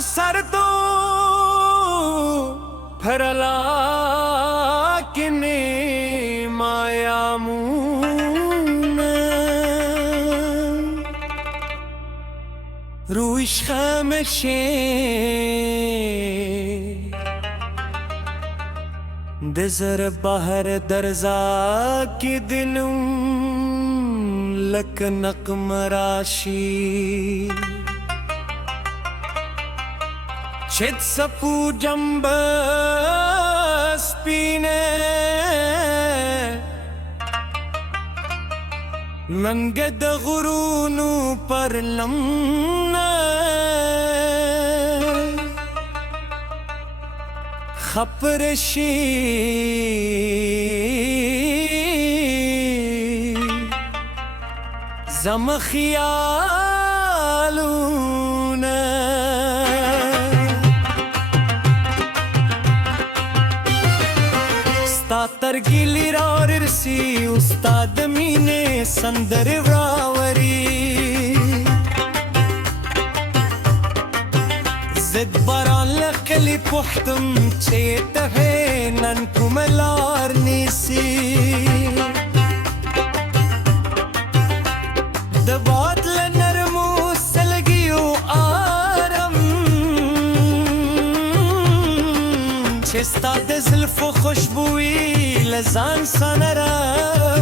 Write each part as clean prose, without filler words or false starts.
सर तो फरला किने माया मुन रूश खमशे दजर बाहर दरजा की दिलूं लक नकमराशी चित सपू जंब स्पीने नंगद गुरूनु पर लम्ना खपरशी जमखियालून तरगिली रारसी उस्ताद मीने संदर व्रावरी जिद बरान लकली पुख्तम चेत है ननकुम लारनीसी दबात लनरमू सलगियो आरम चेस्ता दज़ल्फ खुशबुई लजान सनरा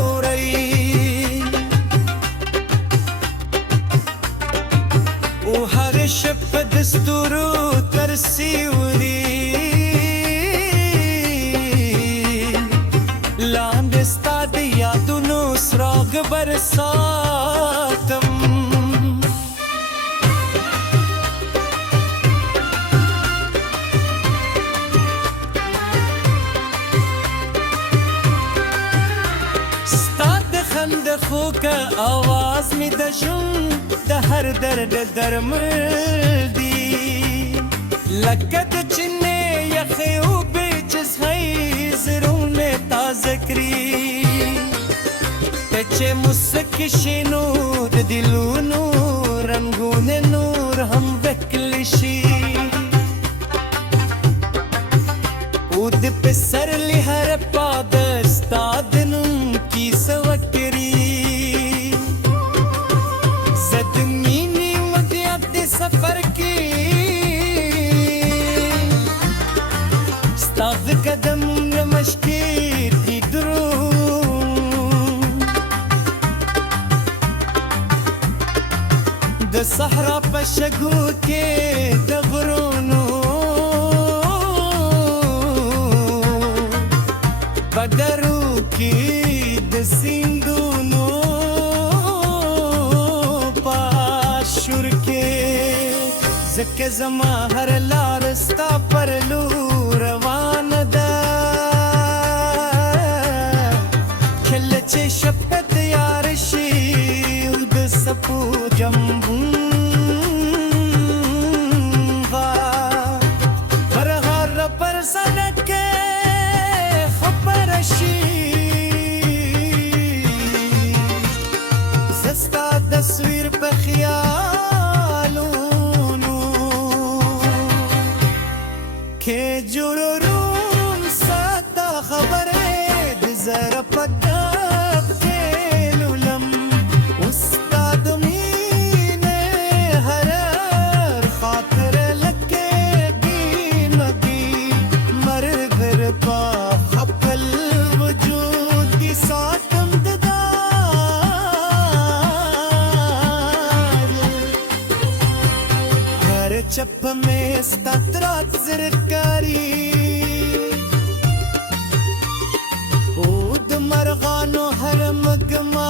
उरई ओ हर शप दस्तूरो तरसी उरी लांदस्ता दिया दुनो स्राग बरसातम खो का आवाज में दशुम दहर दर्द दरमदी लगत चिन्ने यखियो बेचस है जरूने ताज़करी तचे मुस्किशी नूर दिलू नूर रंगून नूर हम वक्लिशी उद पे सर लिहर पादस्ताद नुम की सवकरी ज़दमीनी वदियत सफर की स्ताद कदम नमश्की दिदरू द सहरा पशगू के दगरूनो बदरू की दसिंदुनो पाशुर के ज़के ज़मा हर लारस्ता पर लू रवान दा खिलचे शपत यारशी उद सपू जम्बू फरहार पर सदके ज़स्ता तस्वीर पे ख्यालूनु के जुरूम साता खबरे जरा पकड़ तेलुलम उस्ताद मीने हरर खातिर लके दीन की मर घर पा खपल वजूद की सातम ददार हर चप में स्तत्रात ज़रकारी ऊद मरगानो हर मगमा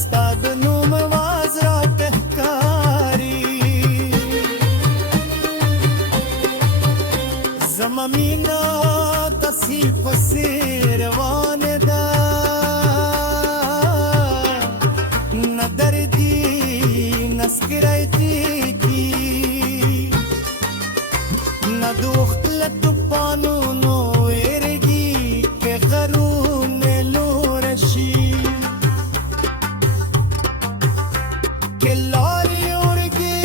स्ताद नूम वाजरा तहकारी ज़मीना तसीफ से रवान दा न दर्दी नस्कराइती की न दुख्त लतुपानो नो एरगी के करून लो रशी के लारी उड़गी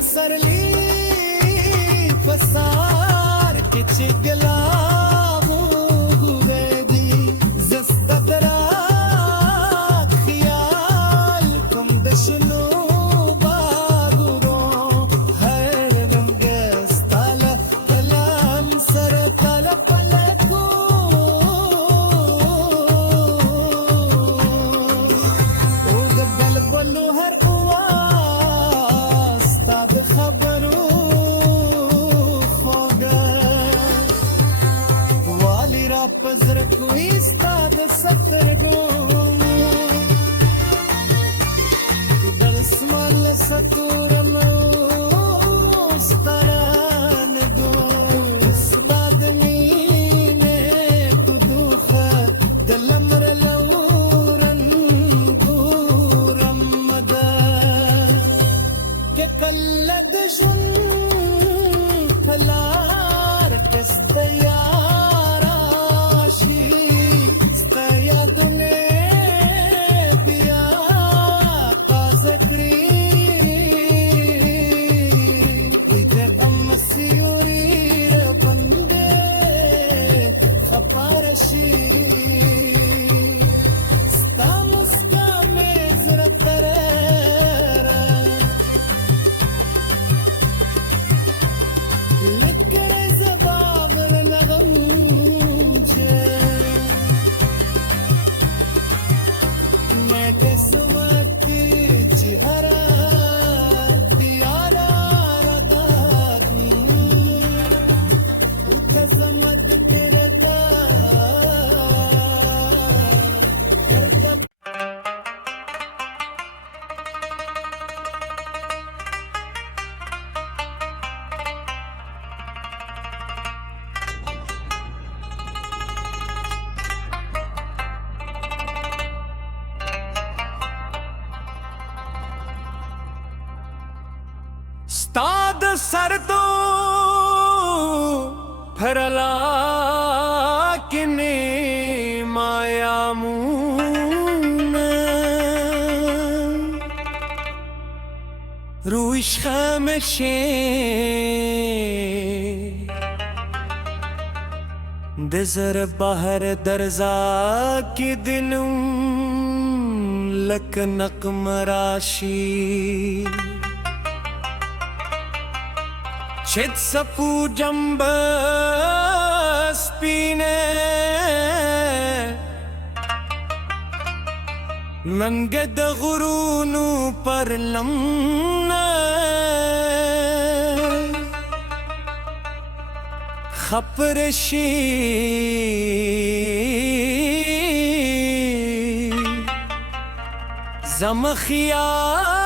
پسرلی پسار کې چې ګلابو ګورېدي زسته درا خیال کوم د شنو باغونو هر رنګ ستاله کلام سره کله پلټو او د بلبلو هر خبرو خوږه والی را پزر کوي ستا د سترګو د اسمان له ستورمو سترانګو ستا د مینې په دوخه د لمر لورنګو رمده که کله د ژوند په لار کې ستا راشي ستا یادونه بیا تازه کړي د غم سیوري راباندې خپاره شي ستا مسکا مې زړه ستا د سر تو پھرلا کنے مایا مون روش خامشے دزر باہر درزا کی دلوں لک نقم راشی چت سپو جنب سپینے ننگد غرونو پر لمنا خپرشی زم خیالونا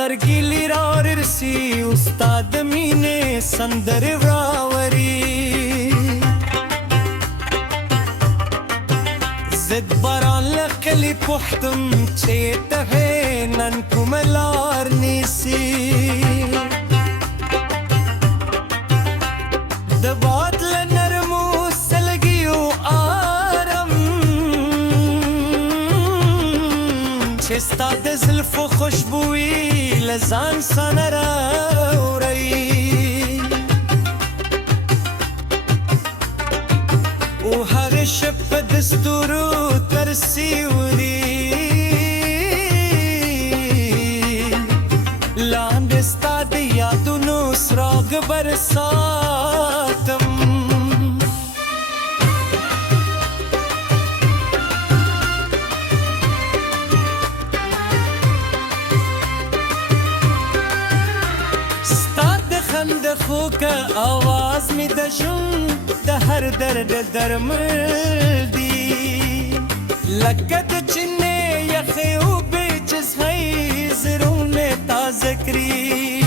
ترگیلی را رسی استاد مینے سندر راوری زد بران لقلی پختم چیت ہے نن کملار نیسی دبات لنرمو سلگیو آرم چستا د زلف و خوشبوئی لزان سنرا رئی او هر شب دستورو ترسیوری لاندستا د یادونو سراغ برساتم خو که آواز می دشم ده هر درد درمل دی لکه د چینه یخی او بیچز خی زرون تازه کری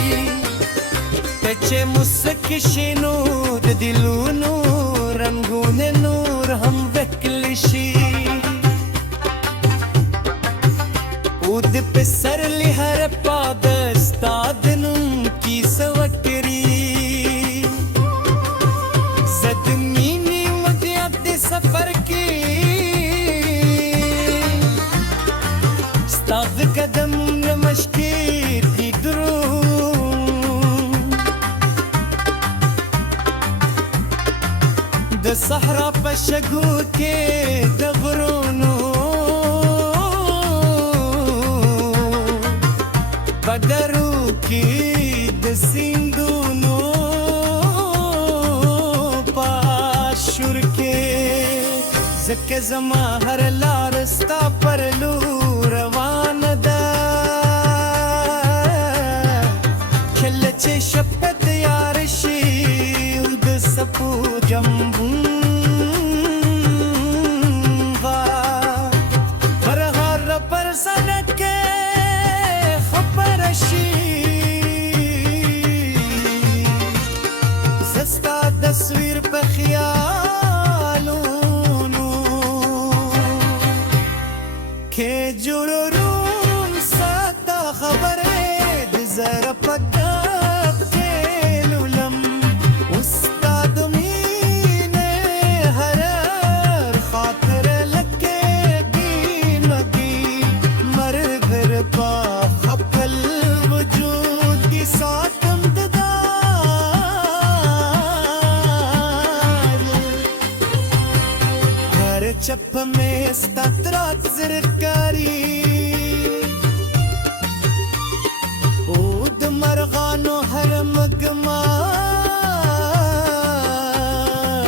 تچه مسکی شنو د دلونو رنگون نور هم وکلشی او د پسر لی هر پاد استادنم کی سوکری سفر کی صحرا په شګو کې د غرونو بدرو کې د سیندونو پاشور کې زکه زما هر لار ستا پر لو روان ده کله چې شپه تیار شي د سپو جمبون تصویر په خیالونو کې جوړوم ساته خبره د زړه په ګپ کې لولم استاد مینه هر خاطر لکه ګیمګي مرغر په خپل وجود کې ساتم چپ میں سترات زرکاری اود مرغانو هر مگما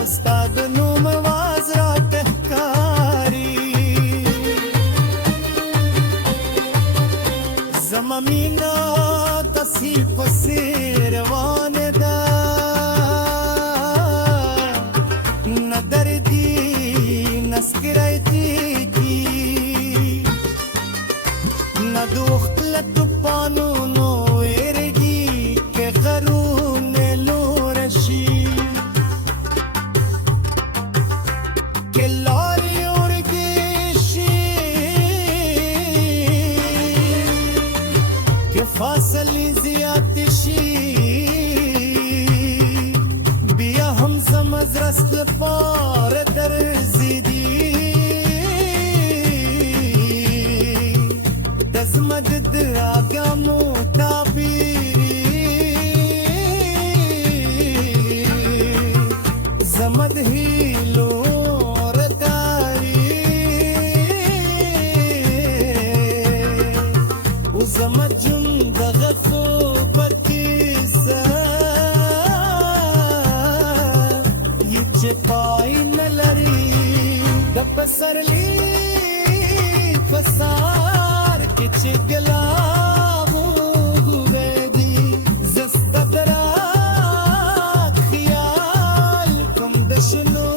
استاد نوم واز را تحکاری زمامینا تسی پسی روان دا ندردی نسکرایتی کی ندوخت لطفانو نو ایرگی که غرون لورشی که لاری ارگیشی که فاصلی زیادشی بیا هم سمز رست پار در زیدی دزمد آگامو تابیری زمد هیلو رداری و زمد جن دغفو بکیسا یچه پای نلری دپسرلی پسار کچه گلابو بیدی زستدراک خیال کم دشنو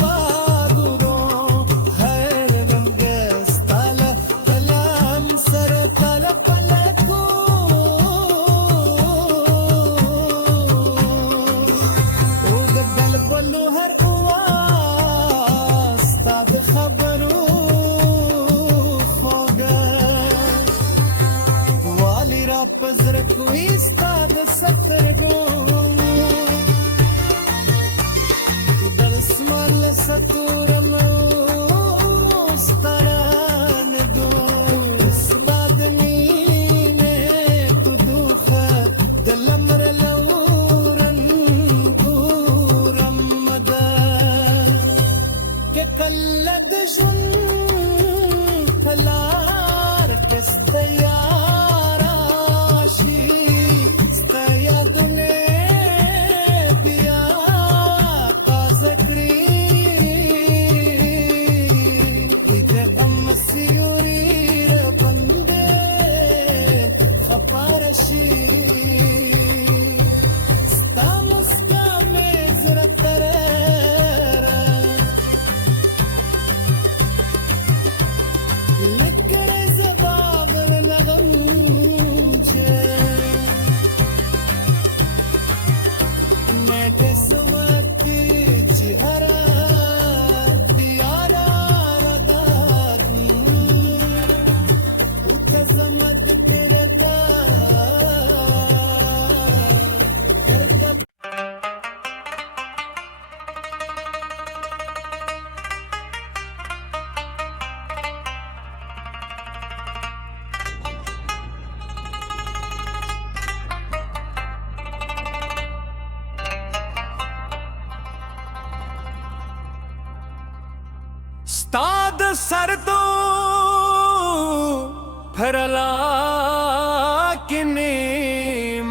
بادو هر رنگس تالا کلام سر تالا پلکو او دل بلو هر اواز تاب خبرو پزر کوئی استاد سترگو در اسمال ستورم استران دو اسباد مینه تو دوخه دلمر لورن گورم مده که کلد جن پلار کستیا सर तो फरला किने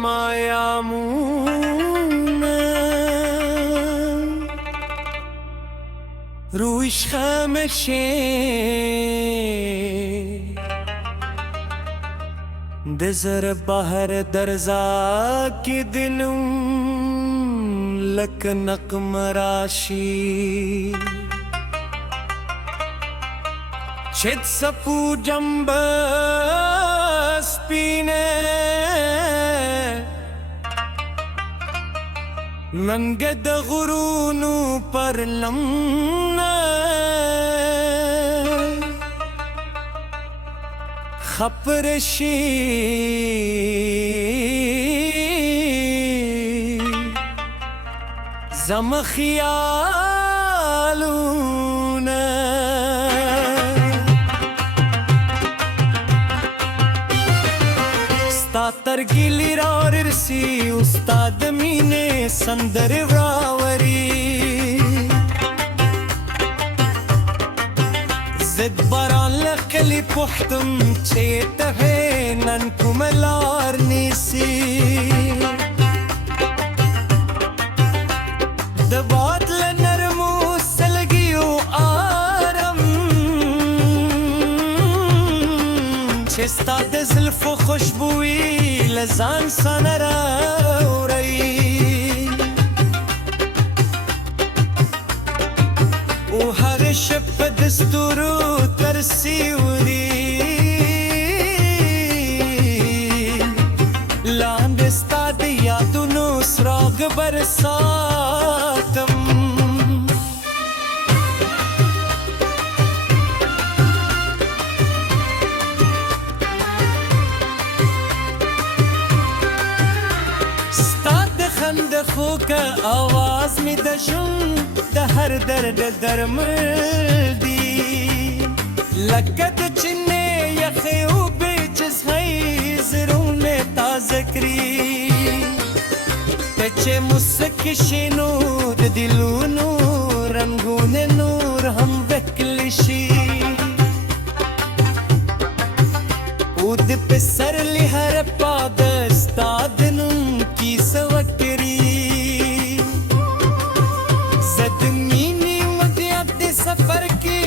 माया मुन रूश खमशे दजर बाहर दरजा की दिलूं लक नकमराशी चित सपू जंब स्पीने नंगद गुरूनु पर लम्ना खपरशी जमखियालून तरगिली रारसी उस्ताद मीने संदर रावरी जिद बरान लकली पुख्तम चेत है ननकुम लारनीसी दबात लनरमू सलगियो आरम चेस्ता दज़ल्फ खुशबुई लजान सनरा उरई ओ हर शप दस्तूरो तरसी उरी लांदस्ता दिया दुनो सराग बरसातम खो का आवाज में दशुम दहर दर्द दरमदी लगत चिन्ने यखे बेचस है जरूने ताजकरी तचे मुस्किशे नूर दिलू नूर रंगून नूर हम वकलिशी उद पे सर लिहर पादस्ताद नुम की सवकरी सदमीनी मदियात सफर की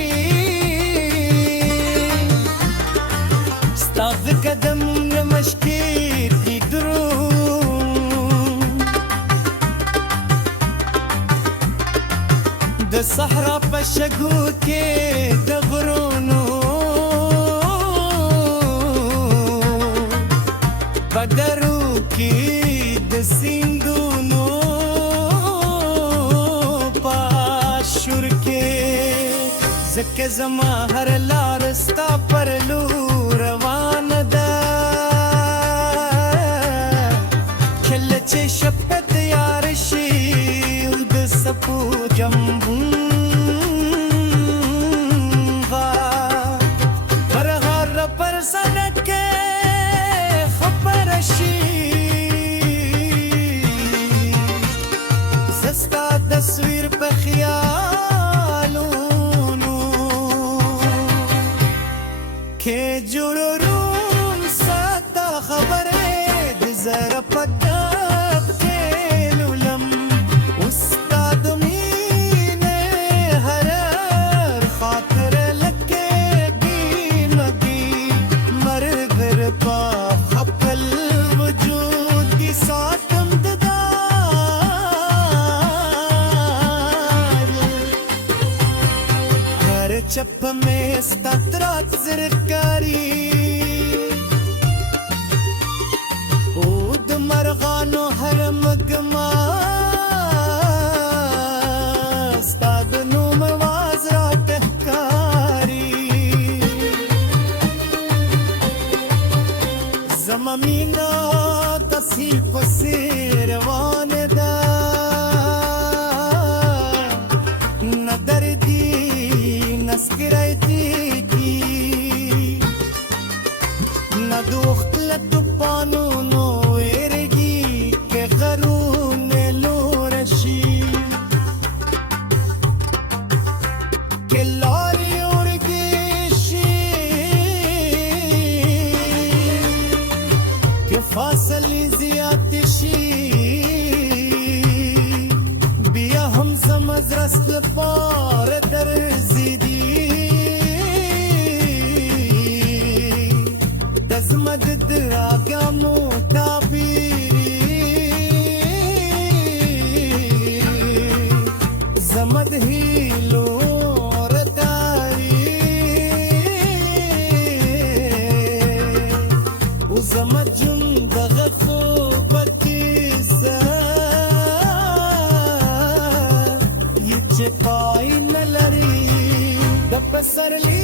स्ताद कदम नमश्कीर की दरू द सहरा पशगू के दगरोनो बदरू की सिंधुनो पाशुर के जके जमा हर लारस्ता पर लू रवान दा खिलचे शपथ यारशी उद सपू जम्बू हर पर सनके तस्वीर पे ख्यालों के जुरूम साता खबरे जरा पता खेलुलम उस्ताद मीने हरर खातिर लके कीमती मर घर पा खपल वजूद की सातम चप में स्तत्रात ज़रकारी ऊद मरगानो हर मगमा स्ताद नूम वाजरा टहकारी जमीना तसीफ सिरवान दा न दर्दी نسكريتي ندوخت لتبانو نويرجي كخرون لورشي كلاري ورجي پسرلی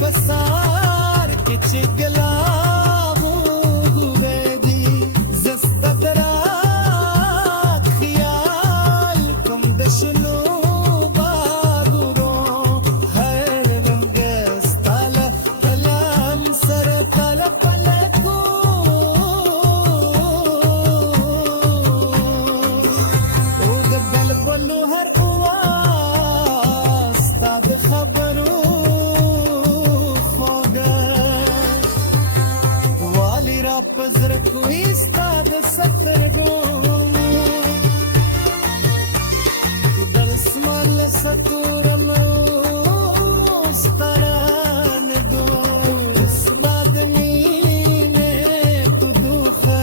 پسار کې چې ګلابو دی زسته درا خیال کوم د شنو بادونو هر رنګ ستاله کلام سره کله پلکو او د بلبلو هر خبرو خوږه والی را پزر کوي ستاد سترګو د اسمان ستورم ستران دو اسباد مینه تو دوخه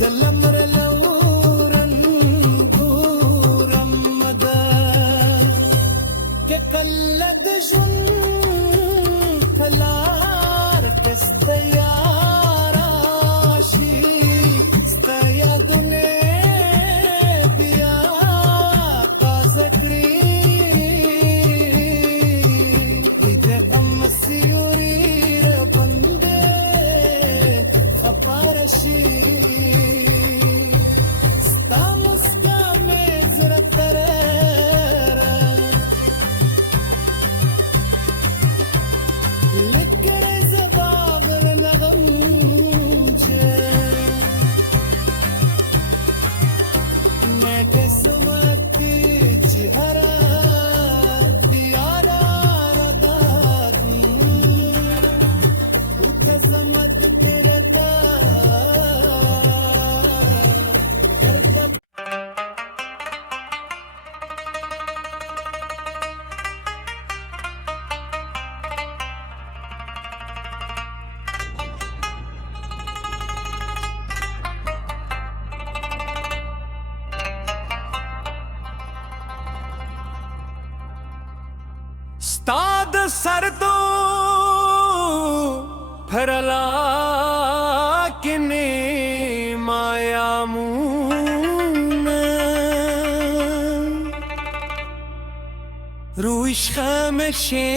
د لمر لورن ګورم مده که کله د ژوند په لار کې ستا راشي ستا یادونه بیا تازه کړي د غم سیوري راباندې خپاره شي ستا مسکا مې زړه تره قسمتي جهرا ديارا ردات وتزمت ترتا ستاد سر تو پھرلا کنے مایا مون روش خامشے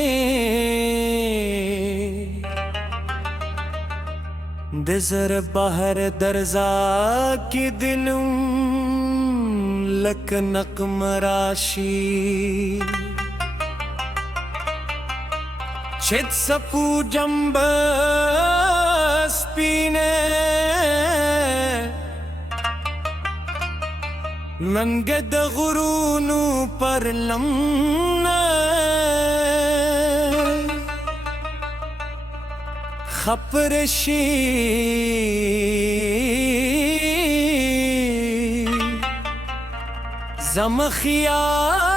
دزر باہر درزا کی دلوں لک نقم راشی چت سپو جنب سپینے ننگد غرونو پر لمنا خپرشی زم خیالونا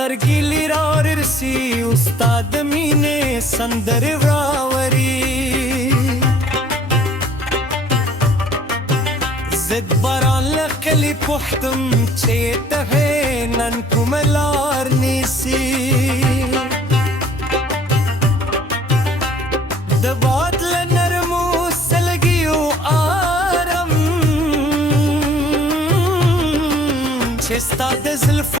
ترگیلی را رسی استاد مینه سندر راوری زد بران لقلی پختم چیته نن کملار نیسی دباد لنرمو سلگیو آرم چستا دزلف